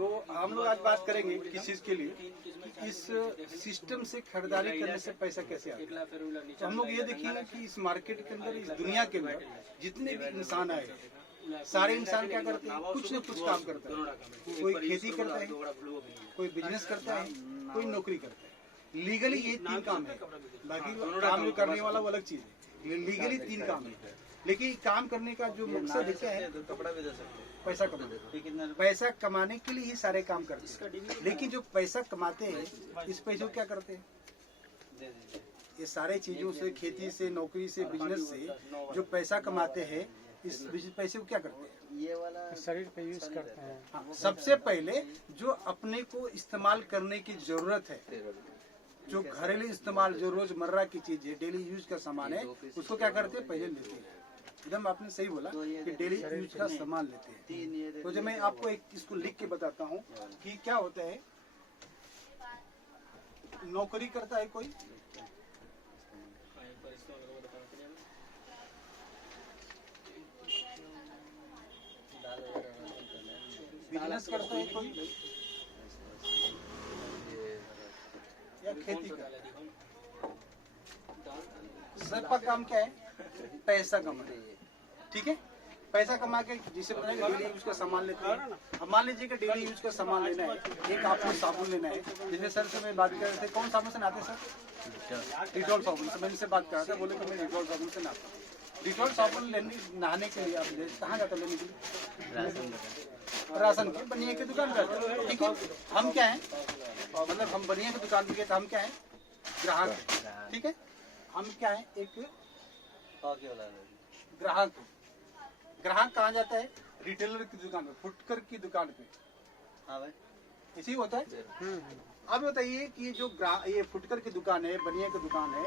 तो हम लोग आज बात करेंगे किस चीज के लिए, कि इस सिस्टम से खरीदारी करने से पैसा कैसे आता है। तो हम लोग ये देखेंगे कि इस मार्केट के अंदर, इस दुनिया के अंदर जितने भी इंसान आए, सारे इंसान क्या करते हैं, कुछ न कुछ काम करता है। कोई खेती करता है, कोई बिजनेस करता है, कोई नौकरी करता है। लीगली ये 3 काम है, बाकी काम जो करने वाला वो अलग चीज है। लीगली 3 काम है, लेकिन काम करने का जो मकसद क्या है, पैसा कमाना। पैसा कमाने के लिए ही सारे काम करते हैं। लेकिन जो पैसा कमाते हैं, इस पैसे को क्या करते हैं, ये सारे चीजों से, खेती से, नौकरी से, बिजनेस से जो पैसा कमाते हैं, इस पैसे को क्या करते हैं, ये वाला शरीर पे यूज करते हैं। हाँ, सबसे पहले जो अपने को इस्तेमाल करने की जरूरत है, जो घरेलू इस्तेमाल, जो रोजमर्रा की चीज है, डेली यूज का सामान है, उसको क्या करते हैं, पहले लेते हैं। एकदम आपने सही बोला कि डेली यूज का सामान लेते हैं। तो जब मैं आपको एक इसको लिख के बताता हूँ कि क्या होता है। नौकरी करता है कोई, बिजनेस करता है कोई, या खेती करता है। सबका काम क्या है, पैसा कमाना। ठीक है, पैसा कमा के जिसे बताएंगे डेली यूज का सामान लेते हैं। अब मान लीजिए कि डेली यूज का सामान लेना है, एक आपको साबुन लेना है। जैसे सर से मैं बात कर रहे थे, कौन साबुन से नहाते सर, डिटॉल साबुन से। मैंने से बात करा था, बोले कि मैं डिटॉल साबुन से नहाता हूँ। डिटॉल साबुन लेने नहाने के लिए आप कहाँ जाते लेने के लिए, राशन की बनिया की दुकान जाते। ठीक है, हम क्या है, मतलब हम बनिया की दुकान पे गए तो हम क्या है, ग्राहक। ठीक है, हम क्या है, एक ग्राहक। ग्राहक कहाँ जाता है, रिटेलर की दुकान पे, फुटकर की दुकान पे। हाँ भाई, इसी होता है। अब बताइए कि ये जो ये फुटकर की दुकान है, बनिया की दुकान है,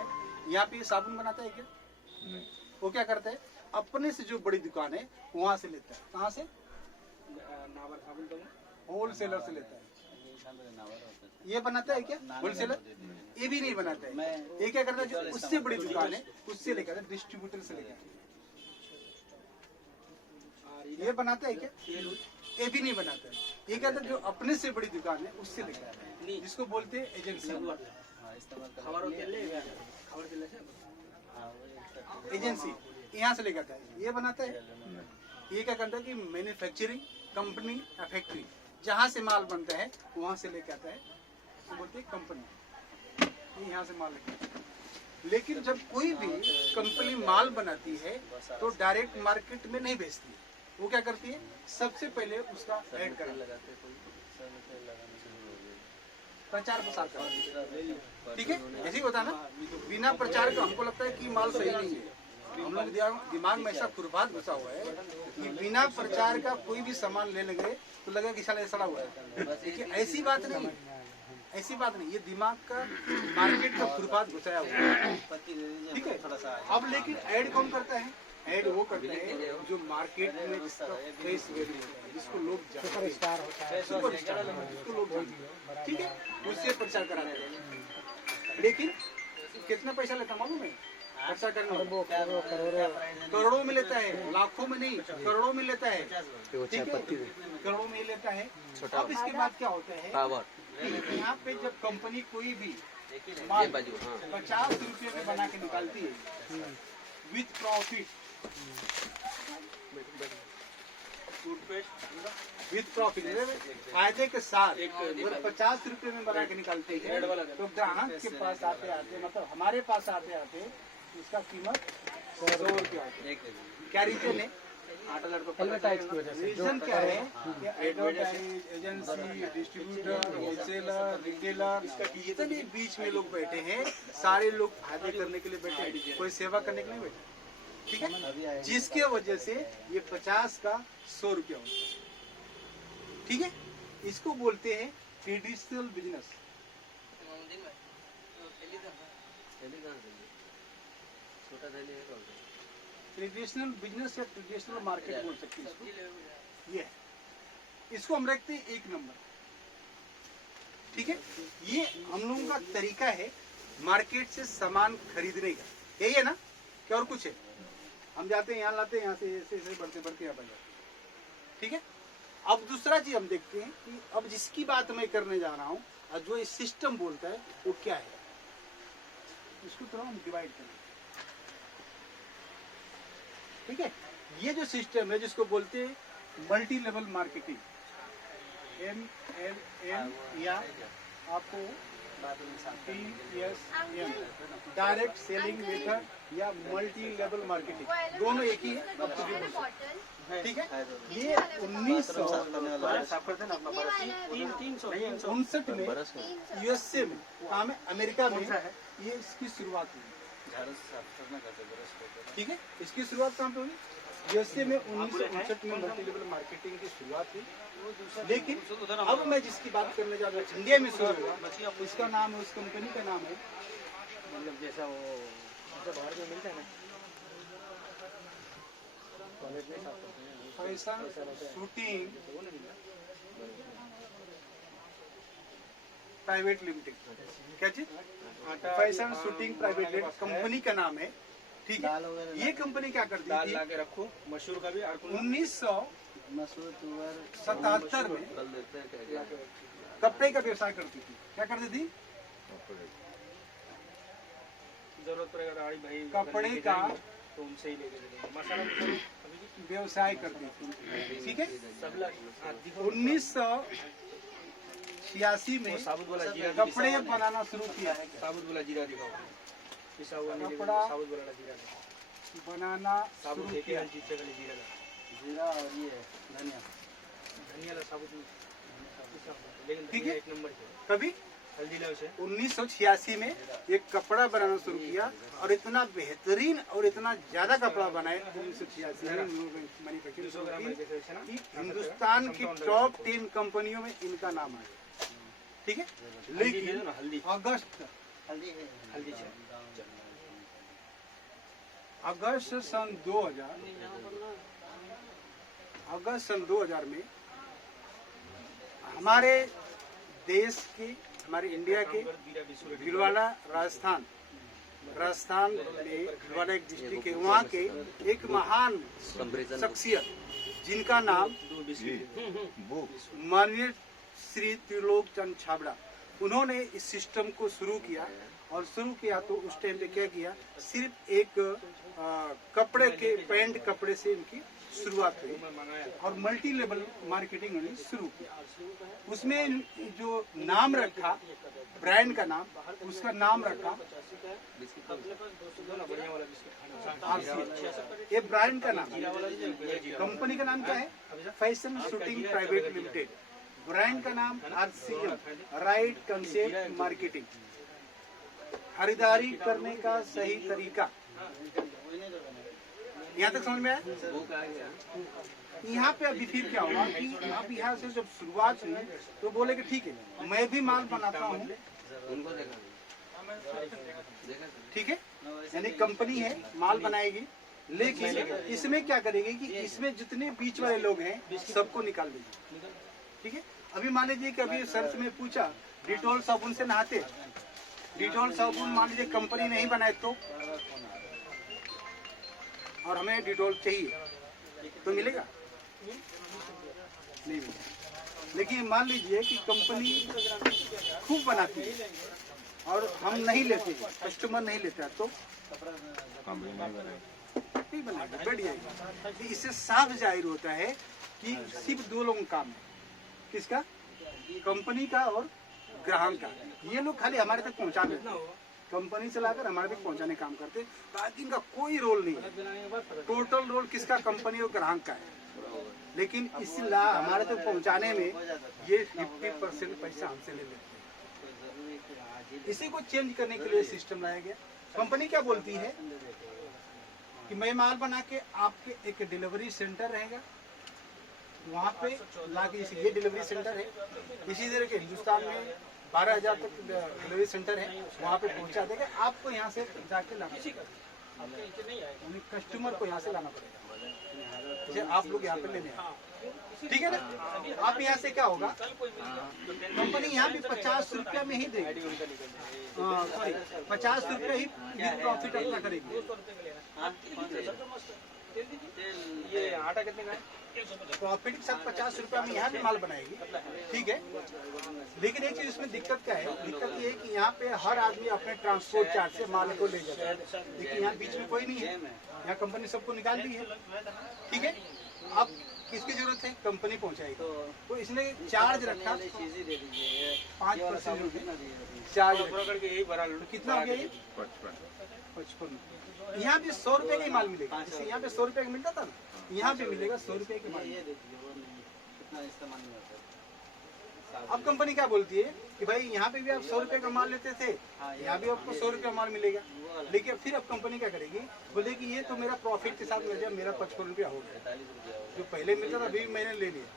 यहाँ पे साबुन बनाता है क्या, वो क्या करता है, अपने से जो बड़ी दुकान है वहां से लेता है। कहाँ से, होलसेलर से लेता है। ये बनाता है क्या होलसेलर, ये भी नहीं बनाता है। ये क्या करता है, जो उससे बड़ी दुकान है उससे लेकर, डिस्ट्रीब्यूटर से लेकर। ये बनाता है क्या, ये भी नहीं बनाता है। ये कहता है जो अपने से बड़ी दुकान है उससे लेकर आता है, जिसको बोलते हैं एजेंसी। एजेंसी यहाँ से लेकर आता है। ये बनाता है, ये क्या करता है कि मैन्युफैक्चरिंग कंपनी या फैक्ट्री, जहाँ से माल बनता है वहाँ से लेकर आता है, तो बोलते हैं कंपनी। यहाँ से माल लेकर आता है। लेकिन जब कोई भी कंपनी माल बनाती है तो डायरेक्ट मार्केट में नहीं बेचती है। वो क्या करती है, सबसे पहले उसका ऐड कर लगाते हैं, प्रचार प्रसार करते हैं। ठीक है, ऐसे ही होता है ना। बिना प्रचार का हमको लगता है कि माल सही नहीं है। हम लोग दिमाग में ऐसा खुरपात घुसा हुआ है कि बिना प्रचार का कोई भी सामान ले लगे तो लगेगा कि साला सड़ा हुआ है। देखिए ऐसी बात नहीं, ऐसी बात नहीं, ये दिमाग का, मार्केट का खुरपात घुसाया हुआ है। ठीक है, अब लेकिन ऐड कौन करता है, ऐड वो करते हैं जो मार्केट में जिसका फेस वैल्यू होता है, जिसको लोग सुपरस्टार होता है, सुपरस्टार जिसको लोग जानते हैं। ठीक है, उससे प्रचार कराते हैं। लेकिन कितना पैसा लेता मालूम है प्रचार करने में, करोड़ों में लेता है, लाखों में नहीं, करोड़ों में लेता है। ठीक है, करोड़ों में लेता है। अब इसके बाद क्या होता है, यहाँ पे जब कंपनी कोई भी 50 रुपये में बना के निकालती है विथ प्रॉफिट, विथ प्रॉफिट फायदे के साथ 50 रुपये में बना के निकालते हैं, तो ग्राहक के पास आते आते, मतलब हमारे पास आते आते इसका कीमत 100 रुपया। क्या रीजन है, रीजन क्या है कि advertise, agency, distributor, wholesaler, retailer, जितने बीच में लोग बैठे हैं, सारे लोग फायदे करने के लिए बैठे हैं, कोई सेवा करने के लिए बैठे। ठीक है, जिसके वजह से ये 50 का 100 रुपया होता है। ठीक है, इसको बोलते हैं ट्रेडिशनल बिजनेस। ट्रेडिशनल बिजनेस या ट्रेडिशनल मार्केट बोल सकते हैं इसको। ये इसको हम रखते हैं 1 नंबर। ठीक है, ये हम लोगों का तरीका है मार्केट से सामान खरीदने का, यही है ना, क्या और कुछ है। हम जाते हैं यहाँ, लाते हैं यहाँ से, ऐसे ऐसे बढ़ते बढ़ते यहाँ बन जाते। ठीक है, अब दूसरा चीज हम देखते हैं कि अब जिसकी बात मैं करने जा रहा हूँ और जो ये सिस्टम बोलता है वो क्या है, इसको थोड़ा हम डिवाइड करें। ठीक है, ये जो सिस्टम है जिसको बोलते हैं मल्टी लेवल मार्केटिंग, MLM या आपको TSM, डायरेक्ट सेलिंग मेथड या मल्टी लेवल मार्केटिंग, दोनों एक ही है। ठीक है, ये 1959 में USA में काम है, अमेरिका में ये इसकी शुरुआत हुई। ठीक है, इसकी शुरुआत कहाँ पे हुई? USA में 1959 में मल्टी लेवल मार्केटिंग की शुरुआत हुई। लेकिन अब मैं जिसकी बात करने जा रहा हूँ इंडिया में शुरू हुआ, उसका नाम है, उस कंपनी का नाम है, मतलब जैसा वो बाहर में मिलता है ना, फैशन शूटिंग प्राइवेट लिमिटेड। क्या चीज? Fashion shooting private limited company का नाम है। ठीक है, ये कंपनी क्या करती दाल थी? ला के रखो, मशहूर का भी 1977 में कपड़े का व्यवसाय करती थी। क्या करती थी? जरूरत पड़ेगा तो भाई कपड़े का तो उनसे ही लेके देंगे। मसाला व्यवसाय करती थी। ठीक है, 1986 में साबुत वाला जीरा कपड़े बनाना शुरू किया है। साबुत वाला जीरा दिखाओ, पिसा हुआ नहीं, कपड़ा साबुत वाला जीरा दिखाओ। बनाना साबुत शुरू एक किया। ही चीज से वाली जीरा जीरा और ये धनिया, धनिया ला साबुत नहीं, लेकिन ठीक धनिया है। एक नंबर है। कभी हल्दी ला उसे 1986 में एक कपड़ा बनाना शुरू किया और इतना बेहतरीन और इतना ज्यादा कपड़ा बनाए 1986 में मैन्युफैक्चरिंग 200 ग्राम की जैसे है ना, कि हिंदुस्तान की टॉप 10 कंपनियों में इनका नाम आया। ठीक है, हल्दी दे लेकिन दो ना, हल्दी अगस्त हल्दी से अगस्त सन 2000 में हमारे देश के, हमारे इंडिया के भिलवाड़ा राजस्थान में भिलवाड़ा एक डिस्ट्रिक्ट है, वहाँ के एक महान शख्सियत जिनका नाम माननीय श्री त्रिलोक चंद छाबड़ा, उन्होंने इस सिस्टम को शुरू किया। और शुरू किया तो उस टाइम पे क्या किया, सिर्फ एक कपड़े के पैंट कपड़े से इनकी शुरुआत हुई और मल्टी लेवल मार्केटिंग उन्होंने शुरू किया। उसमें जो नाम रखा, ब्रांड का नाम, उसका नाम रखा RCL। ये ब्रांड का नाम, कंपनी का नाम क्या है? Fashion shooting private limited. Brand का नाम RCL, राइट कंसेप्ट मार्केटिंग, खरीदारी करने का सही तरीका। यहाँ तक समझ में आया? यहाँ पे अभी फिर क्या हुआ कि अब यहाँ से जब शुरुआत हुई तो बोले कि ठीक है मैं भी माल बनाता हूँ। ठीक है, यानी कंपनी है, माल बनाएगी, लेकिन इसमें क्या करेगी कि इसमें जितने बीच वाले लोग हैं सबको निकाल देगी। ठीक है, अभी मान लीजिए कि अभी सर्च में पूछा डिटॉल साबुन से नहाते, डिटॉल साबुन मान लीजिए कंपनी नहीं बनाए तो, और हमें डिटॉल चाहिए तो मिलेगा? नहीं मिलेगा। लेकिन मान लीजिए कि कंपनी खूब बनाती है और हम नहीं लेते, कस्टमर नहीं लेता, तो नहीं बनाएगा, बैठ जाएगा। तो इससे साफ जाहिर होता है कि सिर्फ दो लोगों का काम है, किसका? कंपनी का और ग्राहक का। ये लोग खाली हमारे तक पहुंचा देते हैं, कंपनी से लाकर हमारे तक पहुंचाने काम करते, बाकी इनका कोई रोल नहीं है। टोटल रोल किसका? कंपनी और ग्राहक का है। लेकिन इस हमारे तक पहुंचाने में ये 50% पैसा हमसे ले लेते हैं। इसी को चेंज करने के लिए सिस्टम लाया गया। कंपनी क्या बोलती है कि मैं माल बना के आपके एक डिलीवरी सेंटर रहेगा, वहाँ पे लाके, ये डिलीवरी सेंटर है, इसी तरह के हिंदुस्तान में 12,000 तक डिलीवरी सेंटर है, वहाँ पे पहुँचा देगा। आपको यहाँ से जाके लाना, कस्टमर को यहाँ से लाना पड़ेगा, जैसे आप लोग यहाँ पे लेने आए। ठीक है ना? आप यहाँ से क्या होगा, कंपनी यहाँ भी 50 रुपया में ही देगी, सॉरी 50 रुपया ही प्रॉफिट अपना करेगी। ये आटा कितने का है? प्रॉफिट के साथ 50 रुपया में यहाँ भी माल बनाएगी, ठीक है। लेकिन एक चीज इसमें दिक्कत क्या है, दिक्कत ये है कि यहाँ पे हर आदमी अपने ट्रांसपोर्ट चार्ज से माल को ले जाता है, लेकिन यहाँ बीच में कोई नहीं है, यहाँ कंपनी सबको निकाल दी है, ठीक है। अब किसकी जरूरत है, कंपनी पहुँचाएगी, तो इसने चार्ज रखा 5% चार्ज रखा। यही भरा लो। कितना हो गया ये? 55। यहाँ भी 100 रुपए का ही माल मिलेगा, जैसे यहाँ पे 100 रुपए का मिलता था ना, यहाँ पे मिलेगा 100 रुपए का माल। अब कंपनी क्या बोलती है कि भाई यहाँ पे भी आप 100 रुपए का माल लेते थे, यहाँ भी आपको 100 रुपए का माल मिलेगा, लेकिन फिर अब कंपनी क्या करेगी, बोलेगी ये तो मेरा प्रॉफिट के साथ मिल मेरा 55 रुपया हो गया, जो पहले मिलता था अभी मैंने ले लिया।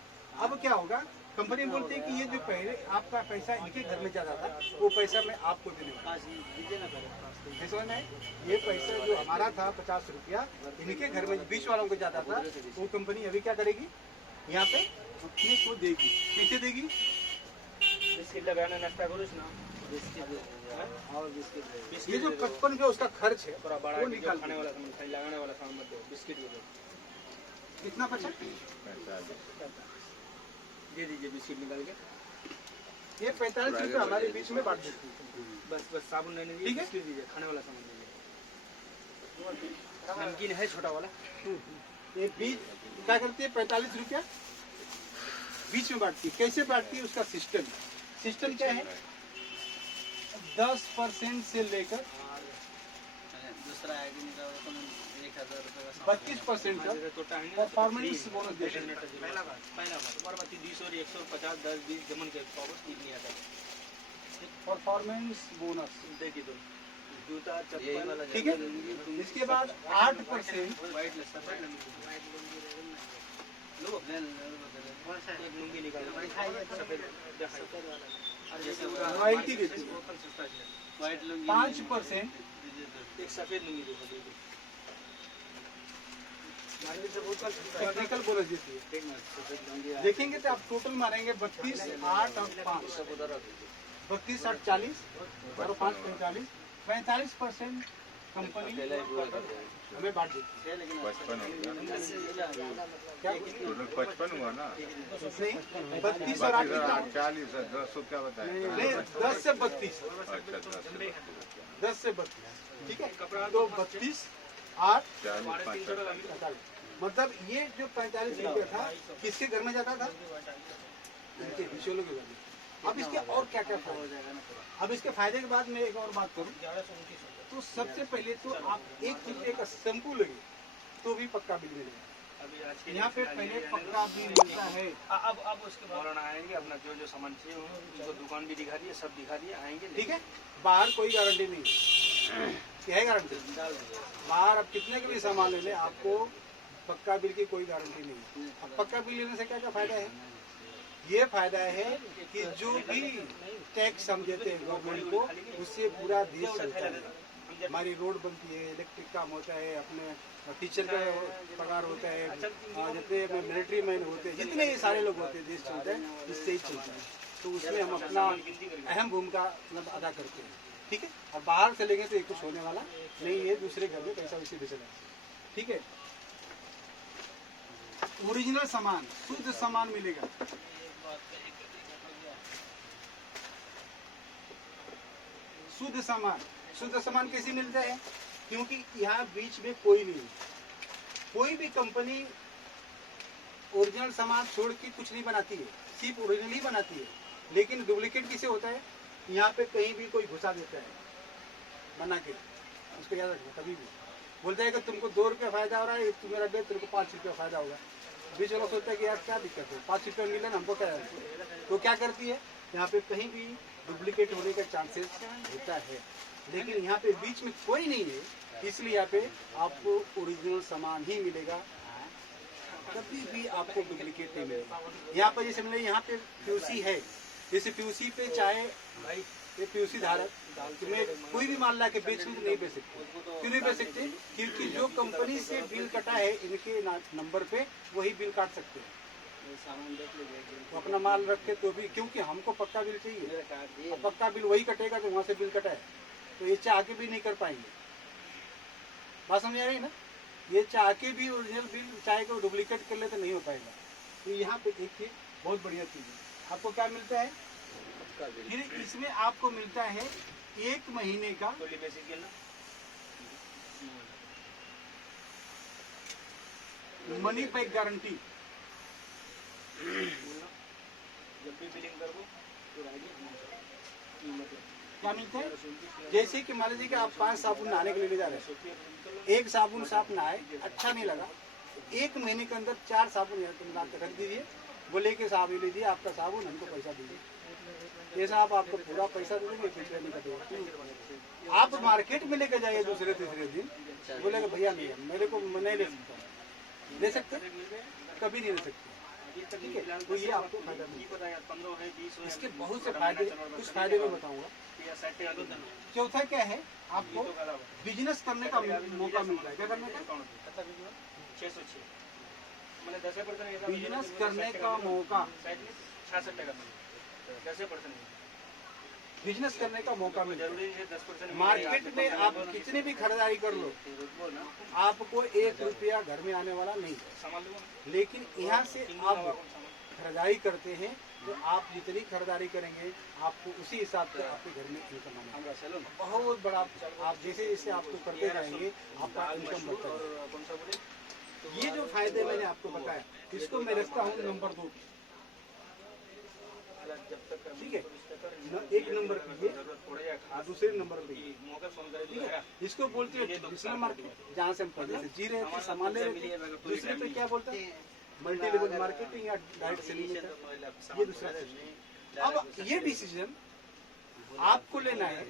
अब क्या होगा, कंपनी बोलती है कि ये जो पहले आपका पैसा इनके घर में जाता था, वो पैसा मैं आपको देने वाला हूं। समझ में? ये पैसा जो हमारा था 50 रुपया, इनके घर में बीच वालों को जाता था, वो कंपनी अभी क्या करेगी, यहाँ पे अपने को देगी। कैसे देगी? बिस्किट लगाना नाश्ता करो ना, ये जो 55 रुपया उसका खर्च है थोड़ा बड़ा वो निकाल खाने वाला सामान, खाली लगाने वाला सामान मत दो, बिस्किट दे दो। कितना बचा? दे दीजिए बिस्किट निकाल के। ये 45 रुपया हमारे बीच में बांट देती है। बस साबुन नहीं दीजिए, ठीक है? बिस्किट दीजिए, खाने वाला सामान दीजिए। नमकीन है छोटा वाला। ये बीच क्या करती है, 45 रुपया बीच में बांटती है। कैसे बांटती है, उसका सिस्टम क्या है, 10% से लेकर 32% तक परफॉर्मेंस बोनस देते हैं। पहला बार 200 और 150 10 20 जमन के पावर तीन नहीं आता है। परफॉर्मेंस बोनस देखिए तो जूता चप्पल, ठीक है। इसके बाद 8% एक लुंगी निकालो, सफेद रॉयल्टी देती है। 5% एक सफेद लुंगी देखो, टेक्निकल बोनस देती है। देखेंगे तो आप टोटल मारेंगे 32, 8 और 5, 32, 8, 40 और 5, 45, 45% कंपनी हमें बांट देती है। 55 हो गया, क्या टोटल 55 हुआ ना, नहीं, 32 और 8 कितना? 40 है, 10 क्या बताया? नहीं, 10 से 32, अच्छा 10 से 32, ठीक है। तो 32, 8, 40 45, मतलब ये जो 45 रुपया था किसके घर में जाता था, इनके विशोलों के घर में। अब इसके और क्या क्या फायदे, अब इसके फायदे के बाद मैं एक और बात करूं, तो सबसे पहले तो आप 1 रुपये का शैम्पू लगे तो भी पक्का बिल मिलेगा। यहाँ पे पहले पक्का बिल मिलता है। अब उसके बाद आएंगे, अपना जो सामान चाहिए उनको दुकान भी दिखा दिए, सब दिखा दिए, आएंगे ठीक है। बाहर कोई गारंटी नहीं है, क्या है गारंटी? बाहर आप कितने के भी सामान ले लें, आपको पक्का बिल की कोई गारंटी नहीं है। अब पक्का बिल लेने से क्या क्या फायदा है? ये फायदा है कि जो भी टैक्स हम देते हैं गवर्नमेंट को, उससे पूरा देश चलता है। हमारी रोड बनती है, इलेक्ट्रिक काम होता है, अपने टीचर का पगार होता है, जितने मिलिट्री मैन होते हैं, जितने ये सारे लोग होते हैं, देश चलता है, इससे ही चलता है। तो उसमें हम अपना अहम भूमिका मतलब अदा करते हैं, ठीक है। और बाहर चलेंगे तो ये कुछ होने वाला नहीं है, दूसरे घर में पैसा वैसे भी चला, ठीक है। ओरिजिनल सामान, शुद्ध सामान मिलेगा। शुद्ध सामान कैसे मिलता है? क्योंकि यहाँ बीच में कोई नहीं है, कोई भी कंपनी ओरिजिनल सामान छोड़ के कुछ नहीं बनाती है, सिर्फ ओरिजिनल ही बनाती है। लेकिन डुप्लीकेट किसे होता है, यहाँ पे कहीं भी कोई घुसा देता है बना के, उसको याद रखना। कभी भी बोलता है कि तुमको 2 रुपया फायदा हो रहा है, तू मेरा दे, तेरे को 5 रुपया फायदा होगा। बीच वाला सोचता है कि यार क्या दिक्कत है, 5 रुपया मिले ना, हमको क्या है। तो क्या करती है, यहाँ पे कहीं भी डुप्लीकेट होने का चांसेस होता है, लेकिन यहाँ पे बीच में कोई नहीं है, इसलिए यहाँ पे आपको ओरिजिनल सामान ही मिलेगा, कभी भी आपको डुप्लीकेट नहीं मिलेगा। यहाँ पर जैसे मिले, यहाँ पे पीयूसी है, जैसे पीयूसी पे चाहे ये पीयूसी धारक तुम्हें कोई भी माल ला के बेच नहीं बेच सकते। क्यों नहीं बेच सकते? क्योंकि जो कंपनी से बिल कटा है इनके नंबर पे वही बिल काट सकते हैं। तो अपना माल रखे तो भी, क्योंकि हमको पक्का बिल चाहिए, अब पक्का बिल वही कटेगा तो वहाँ से बिल कटा है, तो ये चाह के भी नहीं कर पाएंगे। बात समझ आ रही है ना? ये चाह के भी ओरिजिनल बिल चाहे को डुप्लीकेट कर ले तो नहीं हो पाएगा। तो यहाँ पे देखिए बहुत बढ़िया चीज़ है। आपको क्या मिलता है, फिर इसमें आपको मिलता है 1 महीने का टोली बेसिक के ना मनी बैक गारंटी। जब भी बिलिंग करो तो रहेगी क्या मिलता है, जैसे कि मान लीजिए कि आप 5 साबुन नहाने के लिए ले जा रहे हैं, एक साबुन साफ नहाए अच्छा नहीं लगा, 1 महीने के अंदर 4 साबुन मिला के रख दीजिए, बोले कि साहब ये लीजिए आपका साबुन, हमको पैसा दीजिए। ये साहब आपको पूरा पैसा दे देंगे, पिछले नहीं कटेगा। आप मार्केट में लेके जाइए दूसरे तीसरे दिन, बोलेगा भैया नहीं मेरे को नहीं ले सकता, ले सकते कभी नहीं ले सकते। ठीक है, तो ये आपको फायदा मिलेगा। इसके बहुत से फायदे, कुछ फायदे मैं बताऊंगा। चौथा क्या है, आपको बिजनेस करने का मौका मिलता है। क्या करने का, 606 मैंने 10% बिजनेस करने का मौका, 66 टका 10% बिजनेस करने का मौका मिलता है। जरूरी है 10%। मार्केट में आप कितनी भी खरीदारी कर लो, आपको 1 रुपया घर में आने वाला नहीं है। सामान लो लेकिन यहाँ से आप खरीदारी करते हैं तो आप जितनी खरीदारी करेंगे आपको उसी हिसाब से आपके घर में इनकम आना है। बहुत बड़ा, आप जैसे जैसे आपको करते जाएंगे आपका इनकम बढ़ता है। कौन सा बोले, ये जो फायदे मैंने आपको बताया, इसको मैं रखता हूँ नंबर 2। जब तक ठीक है, 1 नंबर पे और दूसरे नंबर पे, मौका फोन करे ठीक है, इसको बोलते हैं ट्रेडिशनल मार्केट, जहाँ से हम पहले से जी रहे थे, सामान ले रहे थे। दूसरे पे क्या बोलते हैं, मल्टी लेवल मार्केटिंग या डायरेक्ट सेलिंग। ये दूसरा सिस्टम। अब ये डिसीजन आपको लेना है।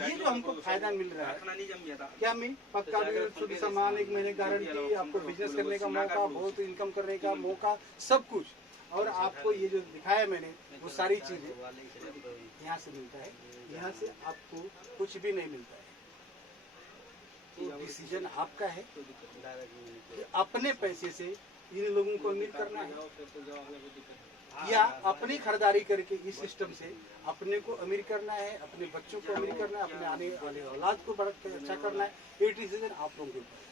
ये जो हमको फायदा मिल रहा है, क्या मिल पक्का बिल, शुद्ध सामान, 1 महीने गारंटी, आपको बिजनेस करने का मौका, बहुत इनकम करने का मौका, सब कुछ। और आपको ये जो दिखाया मैंने वो सारी चीजें यहाँ से मिलता है, यहाँ से आपको कुछ भी नहीं मिलता है। तो डिसीजन आपका है कि अपने पैसे से इन लोगों को अमीर करना है या अपनी खरीदारी करके इस सिस्टम से अपने को अमीर करना है, अपने बच्चों को अमीर करना है, अपने आने वाले औलाद को बड़ा अच्छा करना है। ये डिसीजन आप लोगों के ऊपर है,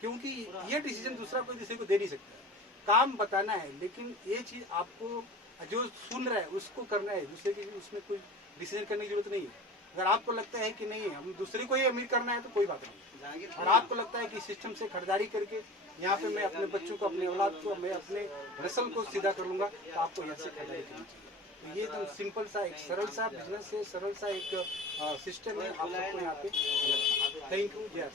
क्योंकि ये डिसीजन दूसरा कोई किसी को दे नहीं सकता। काम बताना है, लेकिन ये चीज आपको जो सुन रहा है उसको करना है, दूसरे की उसमें कोई डिसीजन करने की जरूरत नहीं है। अगर आपको लगता है कि नहीं हम दूसरे को ही अमीर करना है तो कोई बात नहीं, और आपको लगता है कि सिस्टम से खरीदारी करके यहाँ पे मैं अपने बच्चों को, अपने औलाद को, मैं अपने नस्ल को सीधा कर लूंगा, तो आपको यहाँ से खरीदारी करनी चाहिए। तो ये एकदम सिंपल सा, एक सरल सा बिजनेस है, सरल सा एक सिस्टम है। आप सबको यहाँ पे थैंक यू, जय।